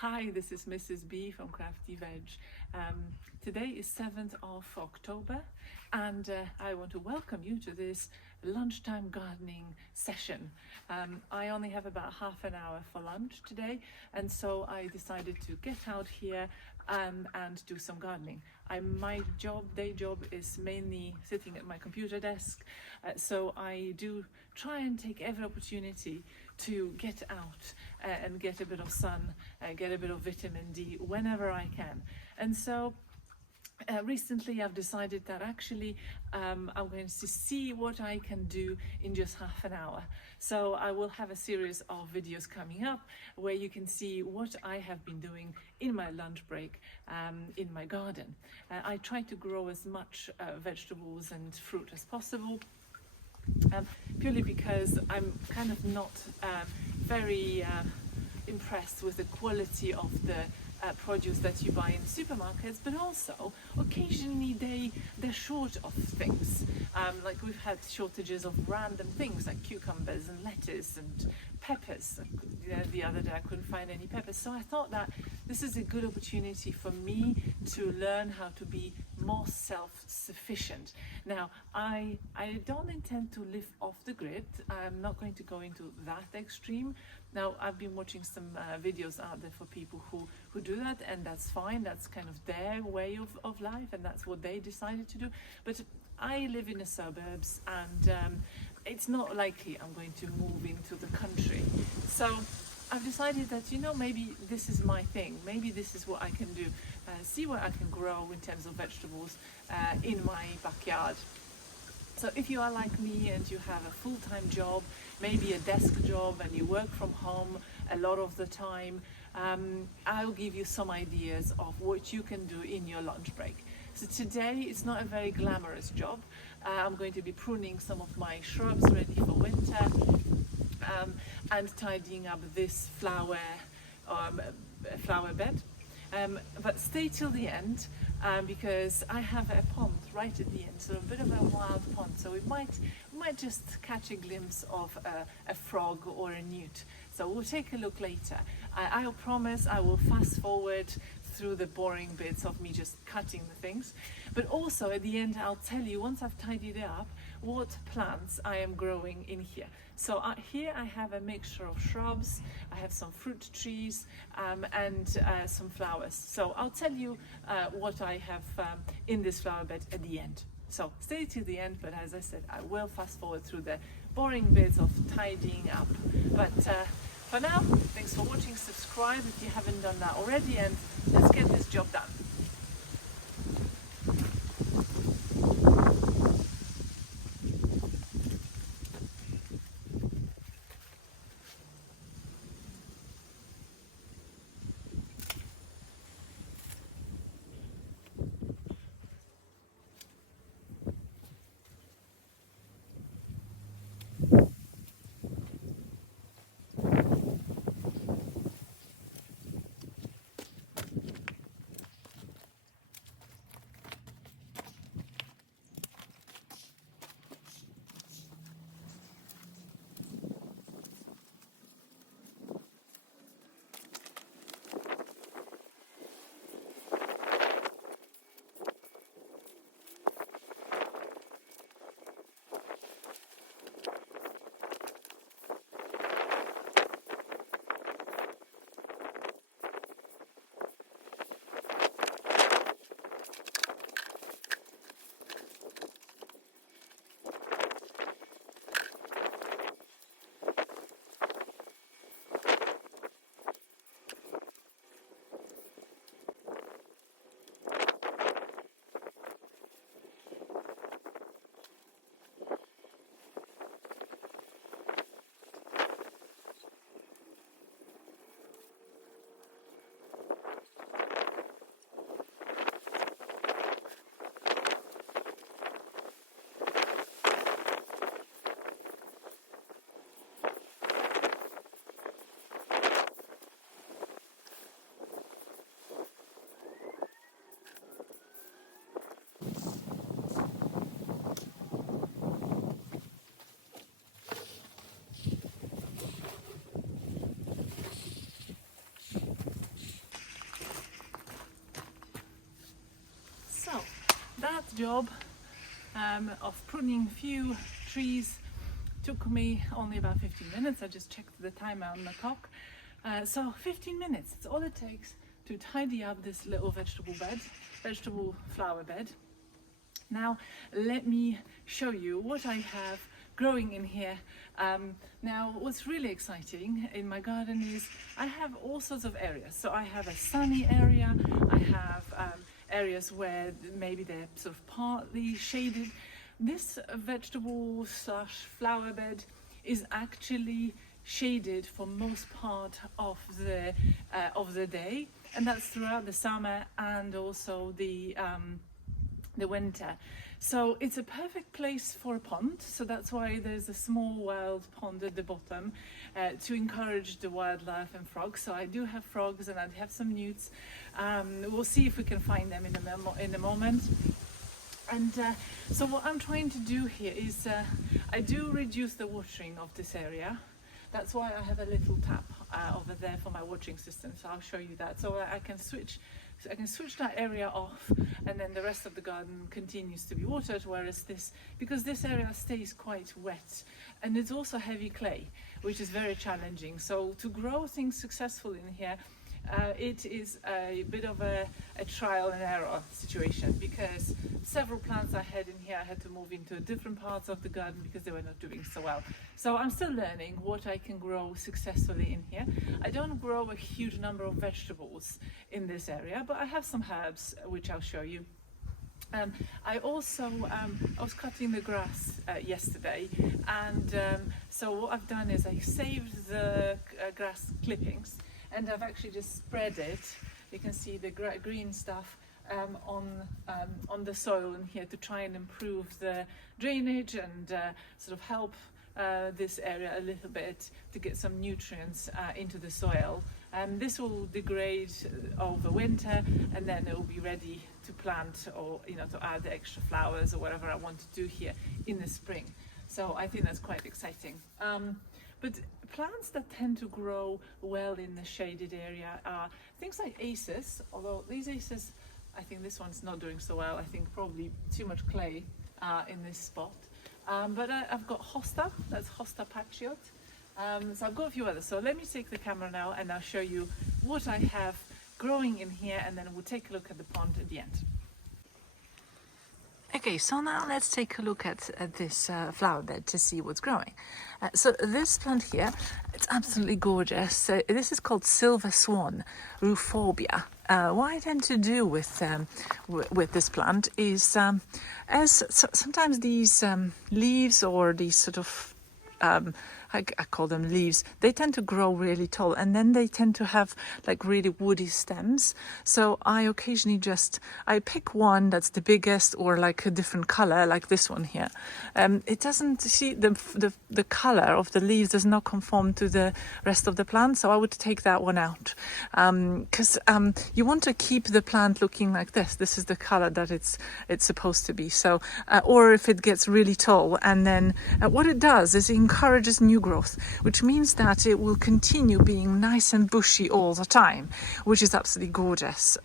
Hi, this is Mrs. B from Crafty Veg. Today is 7th of October and I want to welcome you to this lunchtime gardening session. I only have about half an hour for lunch today, and so I decided to get out here and do some gardening. My day job is mainly sitting at my computer desk, so I do try and take every opportunity to get out and get a bit of sun, get a bit of vitamin D whenever I can. And so recently I've decided that actually I'm going to see what I can do in just half an hour. So I will have a series of videos coming up where you can see what I have been doing in my lunch break in my garden. I try to grow as much vegetables and fruit as possible, purely because I'm kind of not very impressed with the quality of the produce that you buy in supermarkets, but also occasionally they're short of things. Like we've had shortages of random things like cucumbers and lettuce and peppers. The other day I couldn't find any peppers, so I thought that this is a good opportunity for me to learn how to be more self-sufficient. Now, I don't intend to live off the grid. I'm not going to go into that extreme. Now, I've been watching some videos out there for people who do that, and that's fine. That's kind of their way of life, and that's what they decided to do. But I live in the suburbs, and it's not likely I'm going to move into the country. So I've decided that, maybe this is my thing. Maybe this is what I can do. See what I can grow in terms of vegetables in my backyard. So if you are like me and you have a full-time job, maybe a desk job, and you work from home a lot of the time, I'll give you some ideas of what you can do in your lunch break. So today it's not a very glamorous job. I'm going to be pruning some of my shrubs ready for winter and tidying up this flower bed. But stay till the end because I have a pond right at the end, so a bit of a wild pond, so we might just catch a glimpse of a frog or a newt. So we'll take a look later. I'll promise I will fast forward through the boring bits of me just cutting the things, but also at the end I'll tell you, once I've tidied it up, what plants I am growing in here. So here I have a mixture of shrubs, I have some fruit trees and some flowers. So I'll tell you what I have in this flower bed at the end. So stay till the end, but as I said, I will fast forward through the boring bits of tidying up. But for now, thanks for watching, subscribe if you haven't done that already, and let's get this job done. that job of pruning a few trees took me only about 15 minutes. I just checked the timer on the clock. So 15 minutes, it's all it takes to tidy up this little vegetable flower bed. Now let me show you what I have growing in here. Now what's really exciting in my garden is I have all sorts of areas. So I have a sunny area, I have areas where maybe they're sort of partly shaded. This vegetable slash flower bed is actually shaded for most part of the day, and that's throughout the summer and also the winter. So it's a perfect place for a pond, so that's why there's a small wild pond at the bottom to encourage the wildlife and frogs. So I do have frogs and I have some newts. We'll see if we can find them in a moment. And so what I'm trying to do here is I do reduce the watering of this area. That's why I have a little tap over there for my watering system, so I'll show you that. So I can switch that area off, and then the rest of the garden continues to be watered, whereas because this area stays quite wet, and it's also heavy clay, which is very challenging. So to grow things successfully in here, it is a bit of a trial and error situation, because several plants I had in here I had to move into different parts of the garden because they were not doing so well. So I'm still learning what I can grow successfully in here. I don't grow a huge number of vegetables in this area, but I have some herbs which I'll show you. I also I was cutting the grass yesterday, and so what I've done is I saved the grass clippings, and I've actually just spread it. You can see the green stuff on the soil in here to try and improve the drainage and sort of help this area a little bit to get some nutrients into the soil. This will degrade over winter, and then it will be ready to plant, or to add the extra flowers or whatever I want to do here in the spring. So I think that's quite exciting. But plants that tend to grow well in the shaded area are things like aces, although these aces, I think this one's not doing so well. I think probably too much clay in this spot. But I've got hosta, that's Hosta patriot. So I've got a few others. So let me take the camera now and I'll show you what I have growing in here, and then we'll take a look at the pond at the end. Okay, so now let's take a look at this flower bed to see what's growing. So this plant here, it's absolutely gorgeous. This is called silver swan ruphobia. What I tend to do with this plant is, sometimes these leaves, or these sort of I call them leaves, they tend to grow really tall, and then they tend to have like really woody stems. So I occasionally I pick one that's the biggest, or like a different color, like this one here. It doesn't, see, the color of the leaves does not conform to the rest of the plant, so I would take that one out, because you want to keep the plant looking like this. This is the color that it's supposed to be. So or if it gets really tall, and then what it does is it encourages new growth, which means that it will continue being nice and bushy all the time, which is absolutely gorgeous.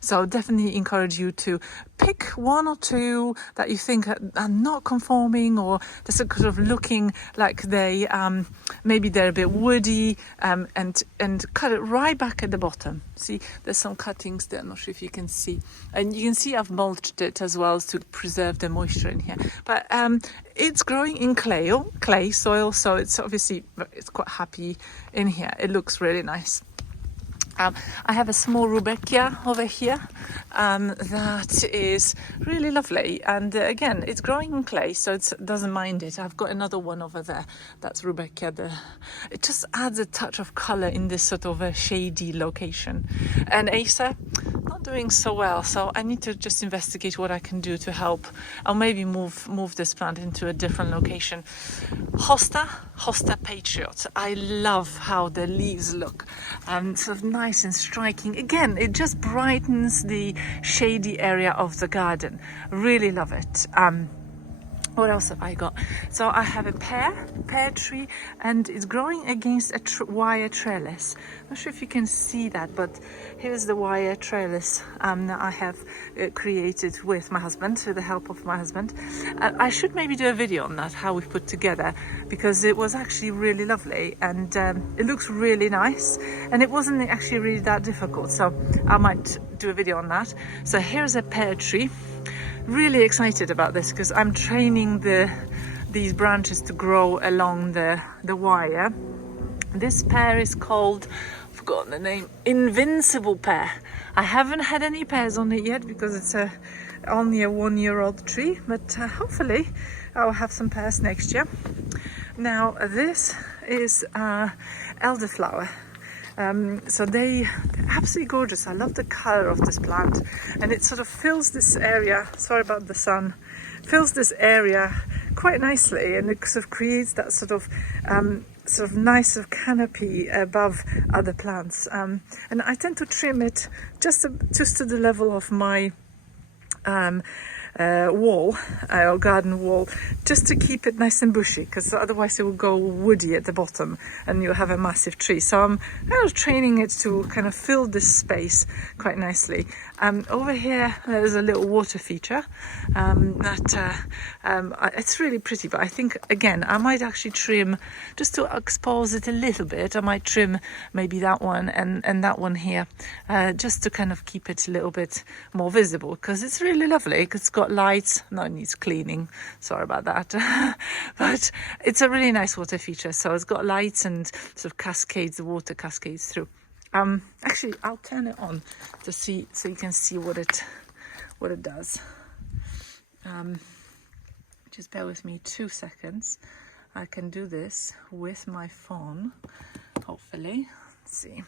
So definitely encourage you to pick one or two that you think are not conforming, or they're sort of looking like they maybe they're a bit woody, and cut it right back at the bottom. See, there's some cuttings there, I'm not sure if you can see, and you can see I've mulched it as well to preserve the moisture in here. But it's growing in clay soil, so it's quite happy in here. It looks really nice. I have a small rudbeckia over here that is really lovely, and again, it's growing in clay, so it doesn't mind it. I've got another one over there that's rudbeckia. It just adds a touch of colour in this sort of a shady location. And Acer, not doing so well, so I need to just investigate what I can do to help. I'll maybe move this plant into a different location. Hosta patriot. I love how the leaves look, sort of nice and striking. Again, it just brightens the shady area of the garden. Really love it. What else have I got? So I have a pear tree, and it's growing against a wire trellis. Not sure if you can see that, but here's the wire trellis that I have created with my husband, with the help of my husband. I should maybe do a video on that, how we've put together, because it was actually really lovely, and it looks really nice, and it wasn't actually really that difficult, so I might do a video on that. So here's a pear tree. Really excited about this because I'm training these branches to grow along the wire. This pear is called, I've forgotten the name, Invincible pear. I haven't had any pears on it yet because it's only a 1-year-old tree, but hopefully I'll have some pears next year. Now this is elderflower. So they're absolutely gorgeous. I love the color of this plant, and it sort of fills this area, sorry about the sun, fills this area quite nicely, and it sort of creates that sort of nice sort of canopy above other plants. And I tend to trim it just to the level of my wall or garden wall, just to keep it nice and bushy, because otherwise it will go woody at the bottom and you'll have a massive tree. So I'm kind of training it to kind of fill this space quite nicely. Over here there's a little water feature it's really pretty, but I think again I might actually trim just to expose it a little bit. I might trim maybe that one and that one here, just to kind of keep it a little bit more visible, because it's really lovely. It's got lights. No, it needs cleaning, sorry about that. But it's a really nice water feature, so it's got lights and sort of cascades, the water cascades through. Actually I'll turn it on to see, so you can see what it does. Just bear with me 2 seconds. I can do this with my phone, hopefully. Let's see.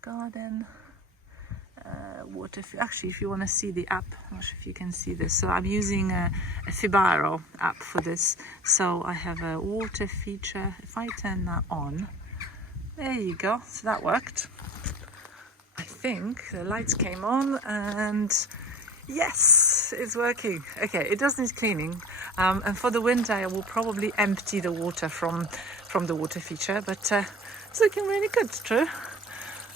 Garden water. Actually, if you want to see the app, I'm not sure if you can see this. So I'm using a Fibaro app for this. So I have a water feature. If I turn that on, there you go. So that worked. I think the lights came on, and yes, it's working. Okay, it does need cleaning, and for the winter I will probably empty the water from the water feature, but it's looking really good. True,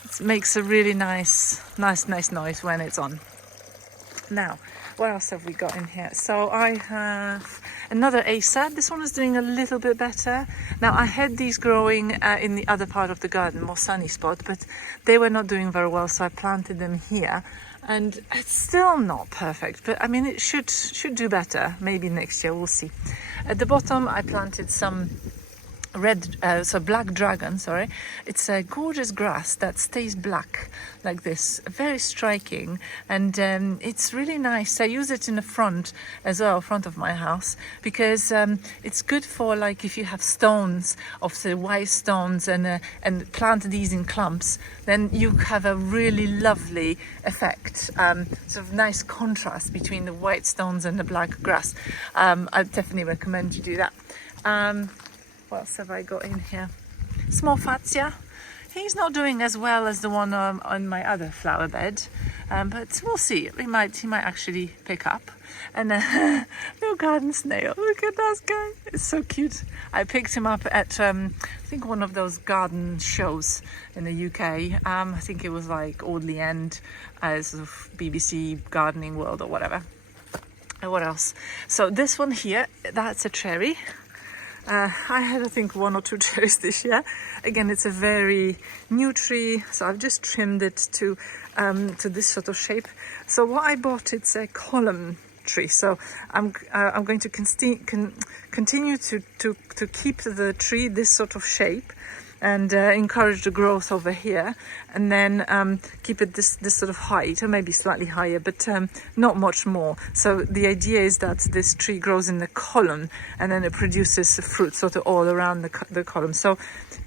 it makes a really nice noise when it's on. Now, what else have we got in here? So I have another Acer. This one is doing a little bit better. Now I had these growing in the other part of the garden, more sunny spot, but they were not doing very well, so I planted them here. And it's still not perfect, but I mean it should do better. Maybe next year, we'll see. At the bottom I planted some black dragon, sorry. It's a gorgeous grass that stays black like this, very striking, and it's really nice. I use it in the front as well, front of my house, because it's good for, like, if you have stones of the white stones and plant these in clumps, then you have a really lovely effect, sort of nice contrast between the white stones and the black grass. I definitely recommend you do that. What else have I got in here? Small Fatsia. He's not doing as well as the one on my other flower bed, but we'll see. He might actually pick up. And little garden snail. Look at that guy. It's so cute. I picked him up at I think one of those garden shows in the UK. I think it was like Audley End, sort of BBC Gardening World or whatever. And what else? So this one here, that's a cherry. I had, I think, 1 or 2 cherries this year. Again, it's a very new tree, so I've just trimmed it to this sort of shape. So what I bought, it's a column tree. So I'm going to continue to keep the tree this sort of shape, and encourage the growth over here, and then keep it this sort of height, or maybe slightly higher, but not much more. So the idea is that this tree grows in the column, and then it produces fruit sort of all around the column. So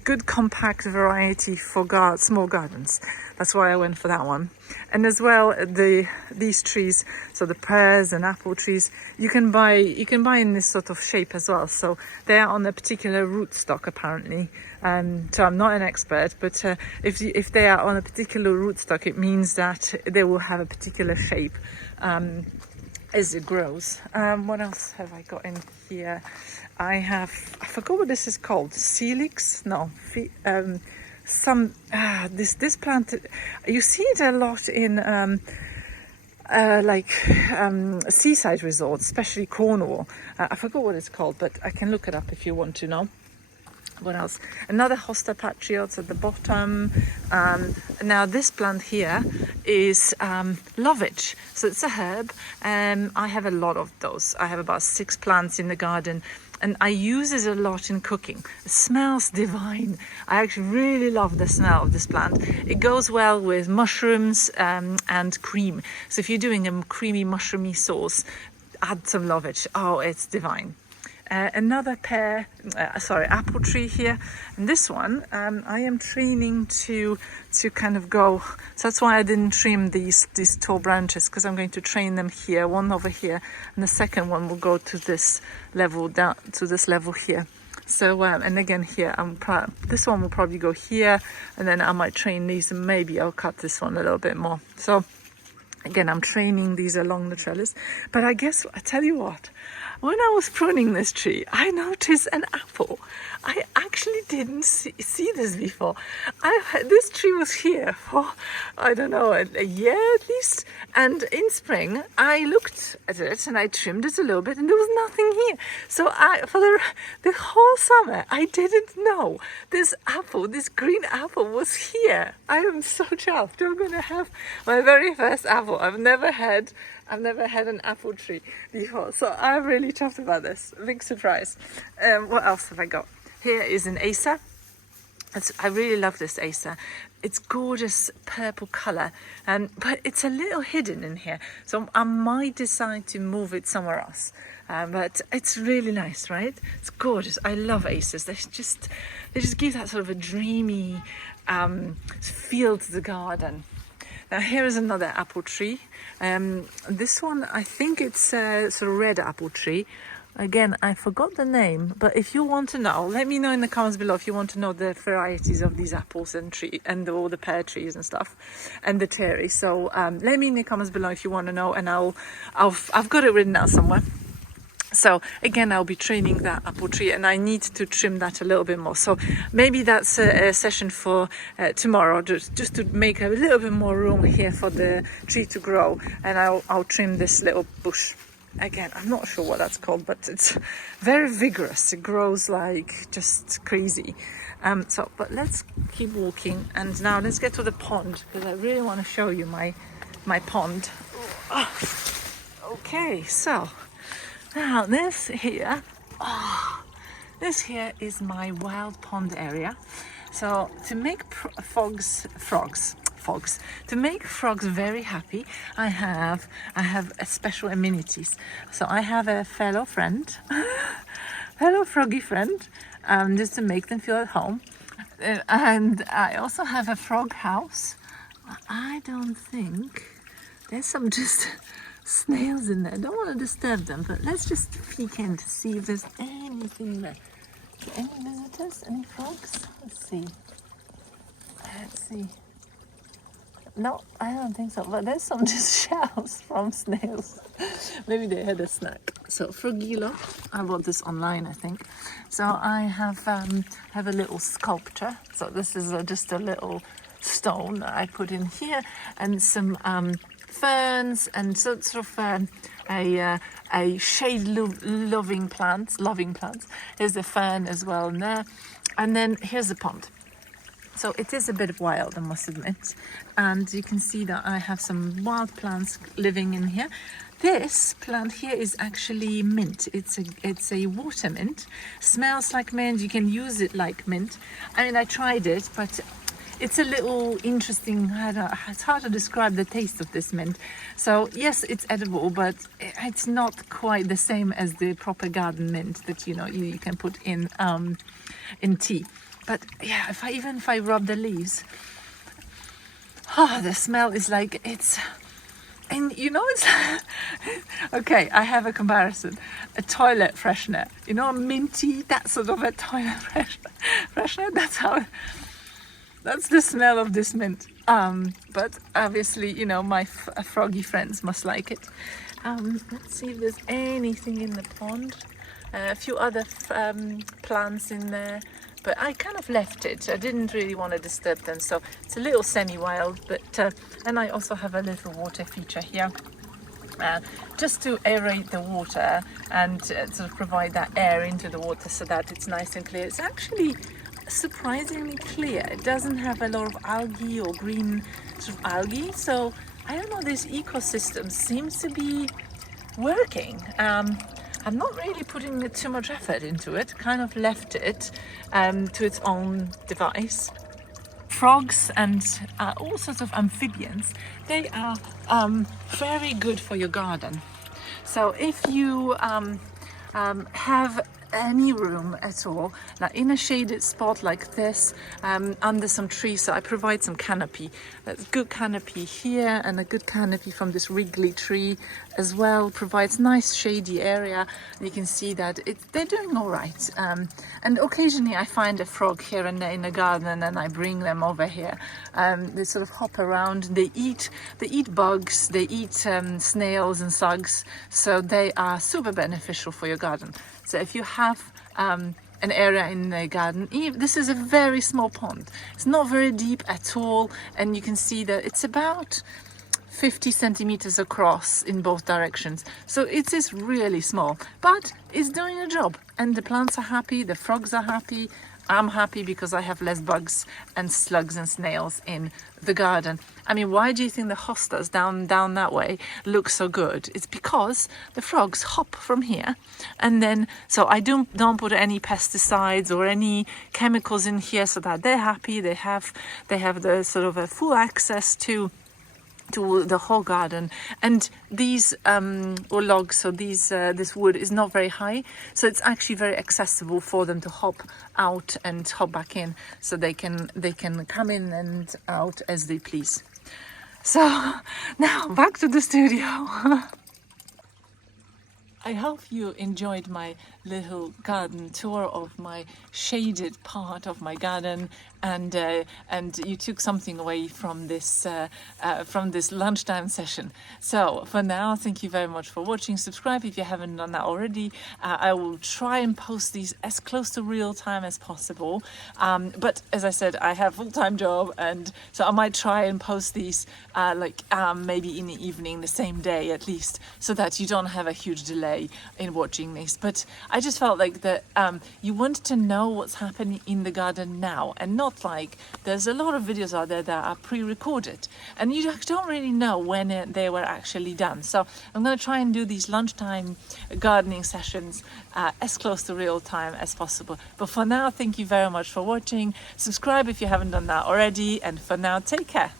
good compact variety for small gardens. That's why I went for that one. And as well, these trees, so the pears and apple trees, you can buy in this sort of shape as well. So they are on a particular rootstock apparently. So I'm not an expert, but if they are on a particular rootstock, it means that they will have a particular shape. as it grows. What else have I got in here? I forgot what this is called. Celix? No. This plant, you see it a lot in seaside resorts, especially Cornwall. I forgot what it's called, but I can look it up if you want to know. What else? Another hosta patriots at the bottom. Now this plant here is lovage, so it's a herb. I have a lot of those. I have about 6 plants in the garden, and I use it a lot in cooking. It smells divine. I actually really love the smell of this plant. It goes well with mushrooms and cream. So if you're doing a creamy mushroomy sauce, add some lovage. Oh, it's divine. Another apple tree here, and this one I am training to kind of go, so that's why I didn't trim these tall branches, because I'm going to train them here, one over here, and the second one will go to this level, down to this level here. So and again here, this one will probably go here, and then I might train these, and maybe I'll cut this one a little bit more. So again, I'm training these along the trellis. But I tell you what, when I was pruning this tree, I noticed an apple. I actually didn't see this before. This tree was here for, I don't know, a year at least. And in spring, I looked at it and I trimmed it a little bit, and there was nothing here. So for the whole summer, I didn't know this green apple was here. I am so chuffed. I'm going to have my very first apple. I've never had an apple tree before, so I'm really chuffed about this. Big surprise. What else have I got? Here is an Acer. I really love this Acer. It's gorgeous purple colour, but it's a little hidden in here, so I might decide to move it somewhere else. But it's really nice, right? It's gorgeous. I love Acers. They just give that sort of a dreamy feel to the garden. Now here is another apple tree. This one, I think it's a sort of red apple tree. Again, I forgot the name, but if you want to know, let me know in the comments below if you want to know the varieties of these apples and all the pear trees and stuff, and the cherry. So let me in the comments below if you want to know, and I've got it written out somewhere. So again, I'll be training that apple tree, and I need to trim that a little bit more. So maybe that's a session for tomorrow, just to make a little bit more room here for the tree to grow, and I'll trim this little bush. Again, I'm not sure what that's called, but it's very vigorous. It grows like just crazy. But let's keep walking, and now let's get to the pond, because I really want to show you my pond. Okay, so now this here is my wild pond area. So to make to make frogs very happy, I have a special amenities. So I have a fellow froggy friend, just to make them feel at home. And I also have a frog house. I don't think there's some just snails in there. I don't want to disturb them, but let's just peek in to see if there's anything there. Any visitors? Any frogs? Let's see. No, I don't think so, but there's some just shells from snails. Maybe they had a snack. So frogilo, I bought this online, I think. So I have a little sculpture. So this is just a little stone that I put in here, and some ferns, and sort of a shade loving plants. Here's the fern as well in there, and then here's the pond. So it is a bit wild, I must admit, and you can see that I have some wild plants living in here. This plant here is actually mint. It's a water mint. Smells like mint. You can use it like mint. I mean, I tried it, but it's a little interesting. I don't know, it's hard to describe the taste of this mint. So yes, it's edible, but it's not quite the same as the proper garden mint that you can put in tea. But yeah, if I rub the leaves, the smell is like it's okay, I have a comparison. A toilet freshener, a minty, that sort of a toilet freshener. That's the smell of this mint. But obviously, my froggy friends must like it. Let's see if there's anything in the pond. A few other plants in there, but I kind of left it. I didn't really want to disturb them, so it's a little semi-wild. But and I also have a little water feature here, just to aerate the water and sort of provide that air into the water so that it's nice and clear. It's actually surprisingly clear. It doesn't have a lot of algae or green sort of algae, so I don't know, this ecosystem seems to be working. I'm not really putting too much effort into it, kind of left it to its own device. Frogs and all sorts of amphibians, they are very good for your garden. So if you have any room at all, like in a shaded spot like this, under some trees, so I provide some canopy. That's good canopy here and a good canopy from this wriggly tree as well, provides nice shady area. You can see that they're doing all right, and occasionally I find a frog here and there in the garden and I bring them over here. They sort of hop around, they eat bugs, they eat snails and slugs, so they are super beneficial for your garden. So if you have an area in the garden, this is a very small pond. It's not very deep at all, and you can see that it's about 50 centimeters across in both directions. So it is really small, but it's doing a job, and the plants are happy, the frogs are happy. I'm happy because I have less bugs and slugs and snails in the garden. I mean, why do you think the hostas down that way look so good? It's because the frogs hop from here, and then so I don't put any pesticides or any chemicals in here, so that they're happy. They have the sort of a full access to the whole garden. And these or logs, so this wood is not very high, so it's actually very accessible for them to hop out and hop back in, so they can come in and out as they please. So now back to the studio. I hope you enjoyed my little garden tour of my shaded part of my garden, and you took something away from this lunchtime session. So for now, thank you very much for watching. Subscribe if you haven't done that already. I will try and post these as close to real time as possible, but as I said, I have a full-time job, and so I might try and post these maybe in the evening, the same day at least, so that you don't have a huge delay in watching this. But I just felt like that you want to know what's happening in the garden now, and not like there's a lot of videos out there that are pre-recorded and you don't really know when they were actually done. So I'm going to try and do these lunchtime gardening sessions as close to real time as possible. But for now, thank you very much for watching. Subscribe if you haven't done that already, and for now, take care.